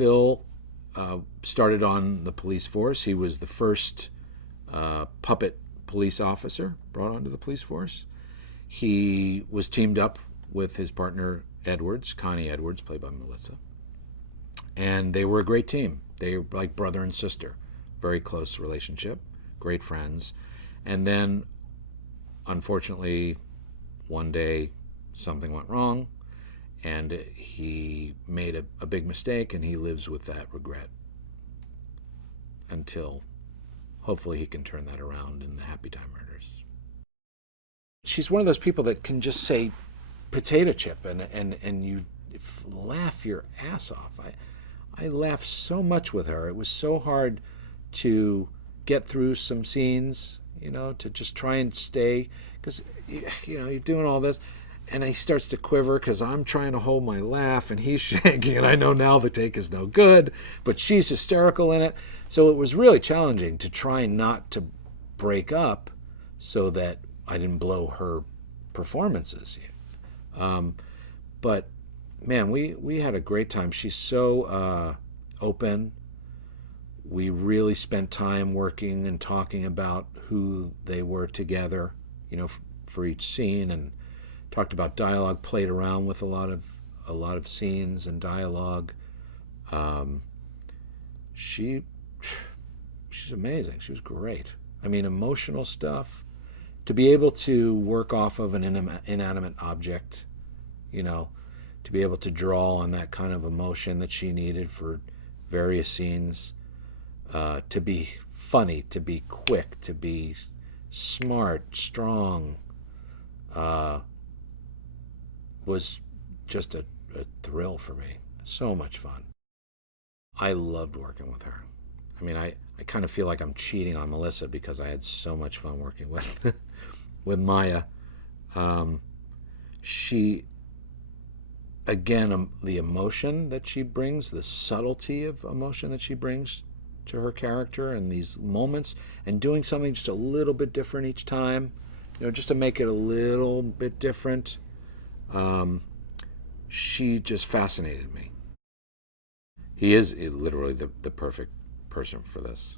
Phil started on the police force. He was the first puppet police officer brought onto the police force. He was teamed up with his partner Edwards, Connie Edwards, played by Melissa. And they were a great team. They were like brother and sister, very close relationship, great friends. And then, unfortunately, one day something went wrong, and he made a big mistake, and he lives with that regret until hopefully he can turn that around in the Happytime murders. She's one of those people that can just say potato chip and you laugh your ass off. I laughed so much with her. It was so hard to get through some scenes, you know, to just try and stay, because, you know, you're doing all this, and he starts to quiver because I'm trying to hold my laugh, and he's shaking, and I know now the take is no good, but she's hysterical in it. So it was really challenging to try not to break up so that I didn't blow her performances. But man, we had a great time. She's so open. We really spent time working and talking about who they were together, you know, for each scene, and talked about dialogue, played around with a lot of scenes and dialogue. She's amazing. She was great. I mean, emotional stuff. To be able to work off of an inanimate object, you know, to be able to draw on that kind of emotion that she needed for various scenes, to be funny, to be quick, to be smart, strong, was just a thrill for me. So much fun. I loved working with her. I mean, I kind of feel like I'm cheating on Melissa because I had so much fun working with with Maya. She, again, the emotion that she brings, the subtlety of emotion that she brings to her character and these moments, and doing something just a little bit different each time, you know, just to make it a little bit different. She just fascinated me. He is literally the perfect person for this.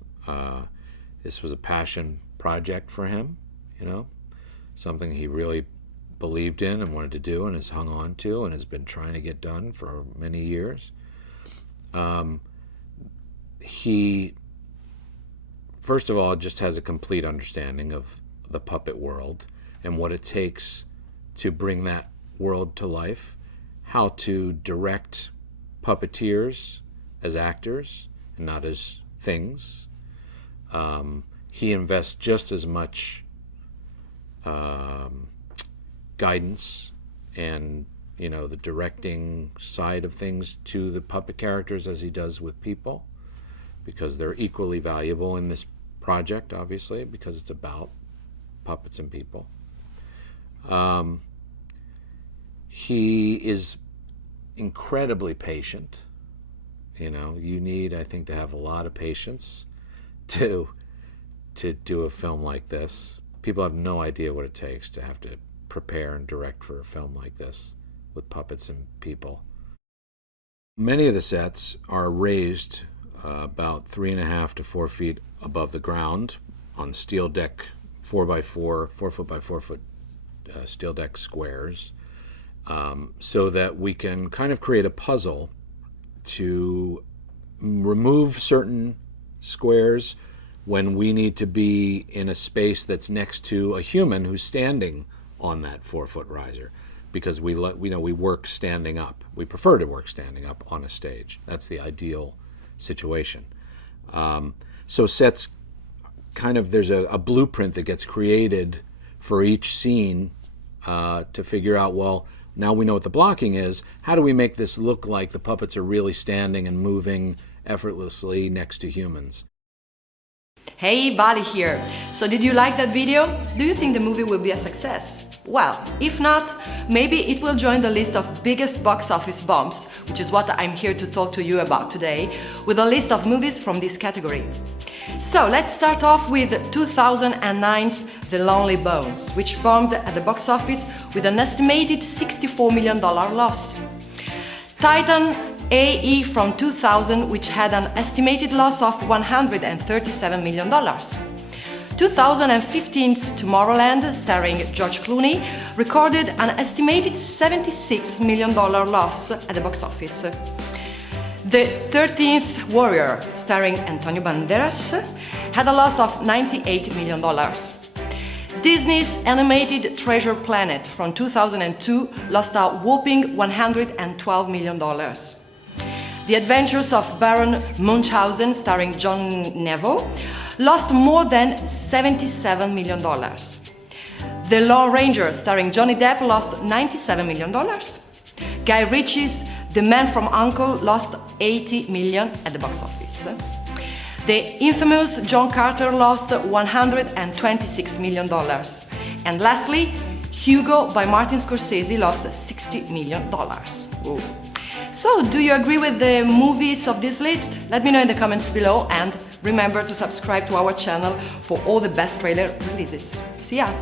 This was a passion project for him, you know, something he really believed in and wanted to do and has hung on to and has been trying to get done for many years. He, first of all, just has a complete understanding of the puppet world and what it takes to bring that world to life, how to direct puppeteers as actors and not as things. He invests just as much guidance and, you know, the directing side of things to the puppet characters as he does with people, because they're equally valuable in this project, obviously, because it's about puppets and people. He is incredibly patient. You know, you need, I think, to have a lot of patience to do a film like this. People have no idea what it takes to have to prepare and direct for a film like this with puppets and people. Many of the sets are raised about 3.5 to 4 feet above the ground on steel deck 4x4, 4 foot by 4 foot steel deck squares, so that we can kind of create a puzzle to remove certain squares when we need to be in a space that's next to a human who's standing on that 4-foot riser, because we work standing up. We prefer to work standing up on a stage. That's the ideal situation. So sets kind of, there's a blueprint that gets created for each scene to figure out, well, now we know what the blocking is. How do we make this look like the puppets are really standing and moving effortlessly next to humans? Hey, Bali here. So did you like that video? Do you think the movie will be a success? Well, if not, maybe it will join the list of biggest box office bombs, which is what I'm here to talk to you about today, with a list of movies from this category. So let's start off with 2009's The Lonely Bones, which bombed at the box office with an estimated $64 million loss. Titan AE from 2000, which had an estimated loss of $137 million. 2015's Tomorrowland, starring George Clooney, recorded an estimated $76 million loss at the box office. The 13th Warrior, starring Antonio Banderas, had a loss of $98 million. Disney's animated Treasure Planet from 2002 lost a whopping $112 million. The Adventures of Baron Munchausen, starring John Neville, lost more than $77 million. The Lone Ranger, starring Johnny Depp, lost $97 million. Guy Ritchie's The Man from U.N.C.L.E. lost $80 million at the box office. The infamous John Carter lost $126 million. And lastly, Hugo by Martin Scorsese lost $60 million. Ooh. So, do you agree with the movies of this list? Let me know in the comments below, and remember to subscribe to our channel for all the best trailer releases. See ya!